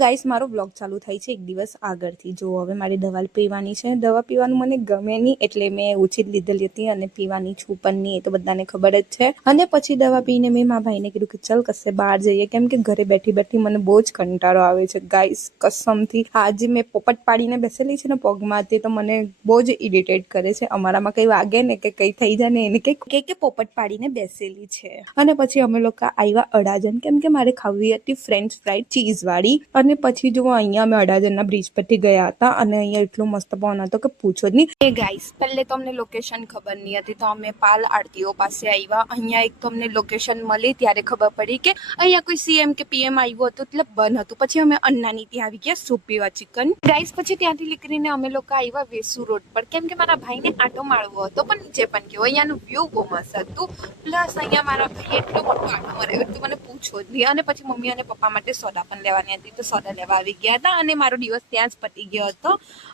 Guys મારો vlog ચાલુ થાય છે એક દિવસ આગળથી। જો હવે મારી દવા પીવાની છે, દવા પીવાનું મને ગમે નહીં એટલે મેં ઓછી જ લીધેલી હતી અને પીવાની છું પણ નહીં, એ તો બધાને ખબર જ છે। અને પછી દવા પીને મેં મારા ભાઈને કીધું કે ચાલ કશે બહાર જઈએ, કેમ કે ઘરે બેઠી બેઠી મને બહુ જ કંટાળો આવે છે ગાઈસ કસમથી। આજે મેં પોપટ પાડીને બેસેલી છે ને પગમાં, તે તો મને બહુ જ ઇરિટેટ કરે છે। અમારામાં કંઈ વાગે ને કે કંઈ થઈ જાય ને એને કે પોપટ પાડીને બેસેલી છે। અને પછી અમે લોકો આવ્યા અડાજણ, કેમ કે મારે ખાવી હતી ફ્રેન્ચ ફ્રાઈડ ચીઝ વાળી। અને પછી જો અહીંયા અમે અડાજણના બ્રિજ પરથી ગયા હતા અને અહીંયા એટલો મસ્ત પવન હતો કે પૂછો જ નહીં। એ ગાઈસ પહેલે તો અમને લોકેશન ખબર નહીં હતી, તો અમે પાલ આરટીઓ પાસે આવ્યા। અહીંયા એક તો અમને લોકેશન મળી ત્યારે ખબર પડી કે અહીંયા કોઈ સીએમ કે પીએમ આવ્યું હતું એટલે બંધ હતું। પછી અમે અન્નાની ત્યાં આવી ગયા સૂપ પીવા ચિકન ગાઈસ। પછી ત્યાંથી નીકળીને અમે લોકો આવ્યા વેસુ રોડ પર, કેમ કે મારા ભાઈને આટો મારવો હતો, પણ જે પણ કહો અહીંયાનું વ્યૂ બહુ મસ્ત હતું। પ્લસ અહીંયા મારા ભાઈ એટલો મોટો આટો માર્યો એટલે મને પૂછો જ નહીં। અને પછી મમ્મી અને પપ્પા માટે સોડા પણ લેવાની હતી, તો સોડા લેવા આવી ગયા હતા અને મારો દિવસ ત્યાં જ પતી ગયો હતો।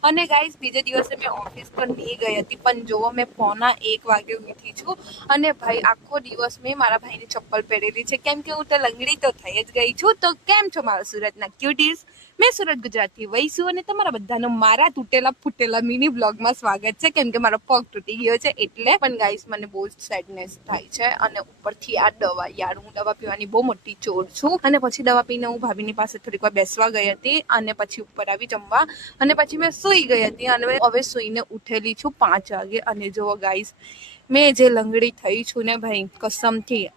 અને ગાઈસ બીજે દિવસે મેં ઓફિસ પર નહીં ગઈ હતી, પણ જોવો મેં 1:45 વાગે ઉઠી છું અને ભાઈ આખો દિવસ મેં મારા ભાઈની ચપ્પલ પહેરેલી છે, કેમ કે હું તો લંગડી તો થઈ જ ગઈ છું। તો કેમ છો મારા સુરતના ક્યુટીઝ? મેં સુરત ગુજરાતથી વહીશું અને તમારા બધાનો મારા તૂટેલા ફૂટેલા મિની બ્લોગમાં સ્વાગત છે, કેમ કે મારો પગ તૂટી ગયો છે એટલે। પણ ગાઈસ મને બહુ જ સેડનેસ થાય છે અને ઉપરથી આ દવા, યાર હું દવા પીવાની બહુ મોટી ચોર છું। અને પછી દવા પીને હું ભાભીની પાસે થોડીક વાર બેસવા ગઈ હતી અને પછી ઉપર આવી જમવા અને પછી મેં સૂઈ ગઈ હતી અને હવે સૂઈને ઉઠેલી છું 5 વાગે। અને જો ગાઈસ મેં જે લંગડી થઈ છું ને ભાઈ કસમથી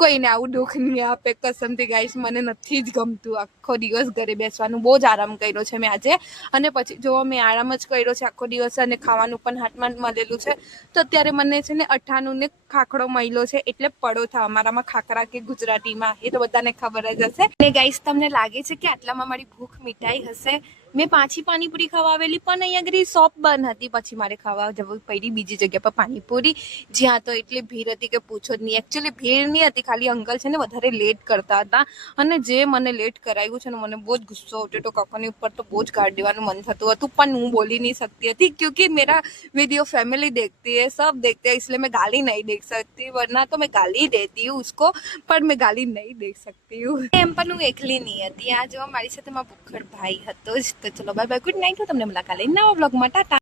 કોઈને આવું દુઃખ નહીં આપે, કસમથી ગાઈસ મને નથી જ ગમતું આખો દિવસ ઘરે બેસવાનું। બહુ જ આરામ કર્યો છે મેં આજે અને પછી જો મેં આરામ જ કર્યો છે આખો દિવસ અને ખાવાનું પણ હાથમાં મળેલું છે। તો અત્યારે મને છે ને 98 ને ખાખડો મળ્યો છે, એટલે પડોથા અમારામાં ખાખરા કે ગુજરાતીમાં એ તો બધાને ખબર જ હશે। ને ગાઈસ તમને લાગે છે કે આટલામાં મારી ભૂખ મિટાઈ હશે? મેં પાછી પાણીપુરી ખાવા આવેલી પણ અહીંયા આગળ શોપ બંધ હતી, પછી મારે ખાવા જવું પડી બીજી જગ્યા પર પાણીપુરી, જ્યાં તો એટલી ભીડ હતી કે પૂછો જ નહીં। એકચ્યુઅલી ભીડ નહીં હતી, ખાલી અંકલ છે ને વધારે લેટ કરતા હતા અને જે મને લેટ કરાવ્યું છે ને મને બહુ જ ગુસ્સો આવતો હતો। કાકાની ઉપર તો બહુ જ ગાળ દેવાનું મન થતું હતું, પણ હું બોલી નહીં सकती थी क्योंकि मेरा वीडियो फैमिली देखती है, सब देखते हैं, इसलिए मैं गाली नहीं दे सकती, वरना तो मैं गाली देती हूँ उसको, पर मैं गाली नहीं दे सकती हूँ। એમ પણ હું એકલી નહીં હતી, આ જો મારી સાથે મારો ભૂખડ ભાઈ હતો જ। તો ચલો બાય બાય, ગુડ નાઇટ। હું તમને મુલાકાત લઈને નવા વ્લોગમાં, ટાટા।